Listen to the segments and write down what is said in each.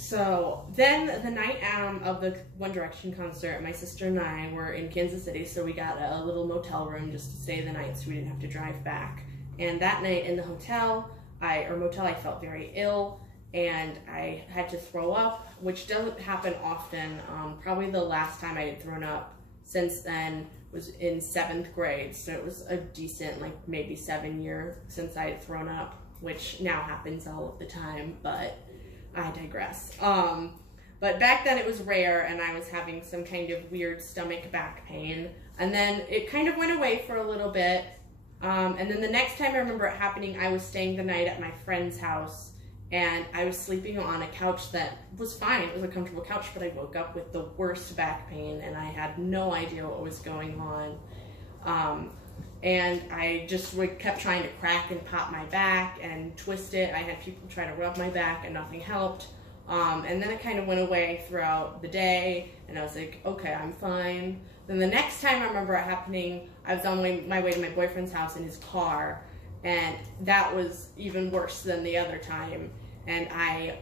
So then the night of the One Direction concert, my sister and I were in Kansas City, so we got a little motel room just to stay the night so we didn't have to drive back. And that night in the motel, I felt very ill, and I had to throw up, which doesn't happen often. Probably the last time I had thrown up since then was in 7th grade, so it was a decent, like maybe 7 years since I had thrown up, which now happens all of the time, but I digress. But back then it was rare, and I was having some kind of weird stomach back pain, and then it kind of went away for a little bit, and then the next time I remember it happening, I was staying the night at my friend's house, and I was sleeping on a couch that was fine. It was a comfortable couch, but I woke up with the worst back pain, and I had no idea what was going on. And I just kept trying to crack and pop my back and twist it. I had people try to rub my back, and nothing helped. And then it kind of went away throughout the day, and I was like, okay, I'm fine. Then the next time I remember it happening, I was on my way to my boyfriend's house in his car, and that was even worse than the other time. And I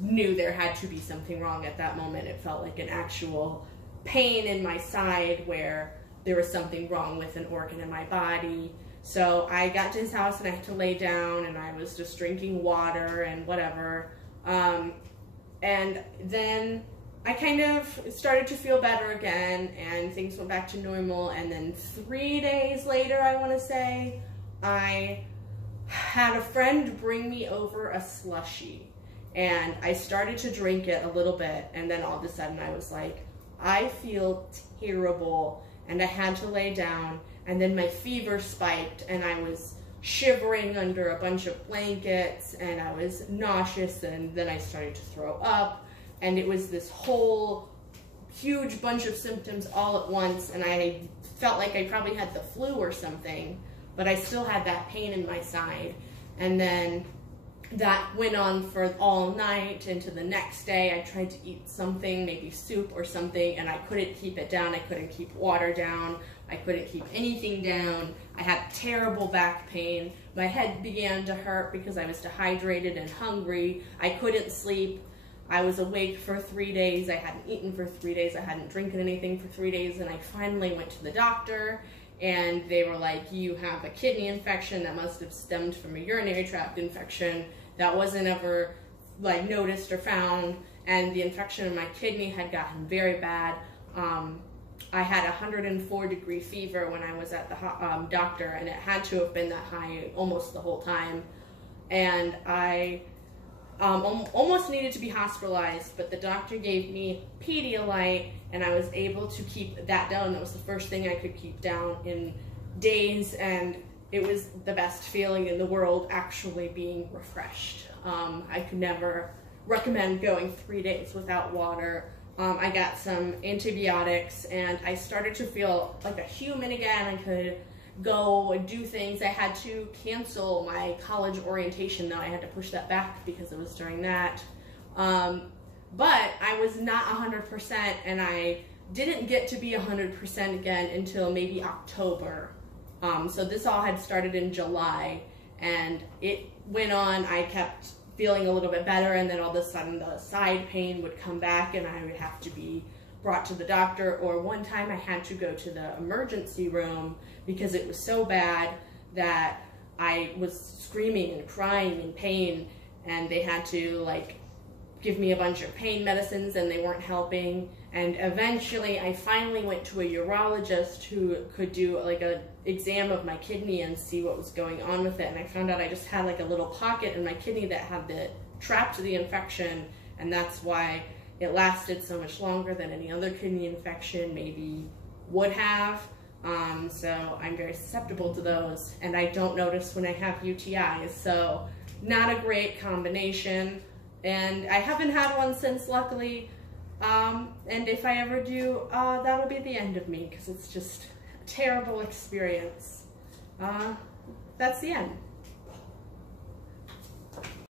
knew there had to be something wrong at that moment. It felt like an actual pain in my side where there was something wrong with an organ in my body. So I got to his house and I had to lay down, and I was just drinking water and whatever. And then I kind of started to feel better again, and things went back to normal. And then 3 days later, I want to say, I had a friend bring me over a slushie, and I started to drink it a little bit, and then all of a sudden I was like, I feel terrible, and I had to lay down, and then my fever spiked, and I was shivering under a bunch of blankets, and I was nauseous, and then I started to throw up, and it was this whole huge bunch of symptoms all at once, and I felt like I probably had the flu or something, but I still had that pain in my side. And then that went on for all night into the next day. I tried to eat something, maybe soup or something, and I couldn't keep it down. I couldn't keep water down. I couldn't keep anything down. I had terrible back pain. My head began to hurt because I was dehydrated and hungry. I couldn't sleep. I was awake for 3 days. I hadn't eaten for 3 days. I hadn't drinking anything for 3 days, and I finally went to the doctor, and they were like, you have a kidney infection that must have stemmed from a urinary tract infection that wasn't ever like noticed or found, and the infection in my kidney had gotten very bad. I had 104-degree fever when I was at the doctor, and it had to have been that high almost the whole time, and I almost needed to be hospitalized, but the doctor gave me Pedialyte, and I was able to keep that down. That was the first thing I could keep down in days, and it was the best feeling in the world, actually being refreshed. I could never recommend going 3 days without water. I got some antibiotics, and I started to feel like a human again. I could go and do things. I had to cancel my college orientation, though. I had to push that back because it was during that. But I was not 100%, and I didn't get to be 100% again until maybe October. So this all had started in July, and it went on. I kept feeling a little bit better, and then all of a sudden the side pain would come back, and I would have to be brought to the doctor. Or one time I had to go to the emergency room because it was so bad that I was screaming and crying in pain, and they had to like give me a bunch of pain medicines, and they weren't helping. And eventually I finally went to a urologist who could do like an exam of my kidney and see what was going on with it, and I found out I just had like a little pocket in my kidney that had trapped the infection, and that's why it lasted so much longer than any other kidney infection maybe would have. So I'm very susceptible to those, and I don't notice when I have UTIs, so not a great combination. And I haven't had one since, luckily, and if I ever do, that'll be the end of me, because it's just a terrible experience. That's the end.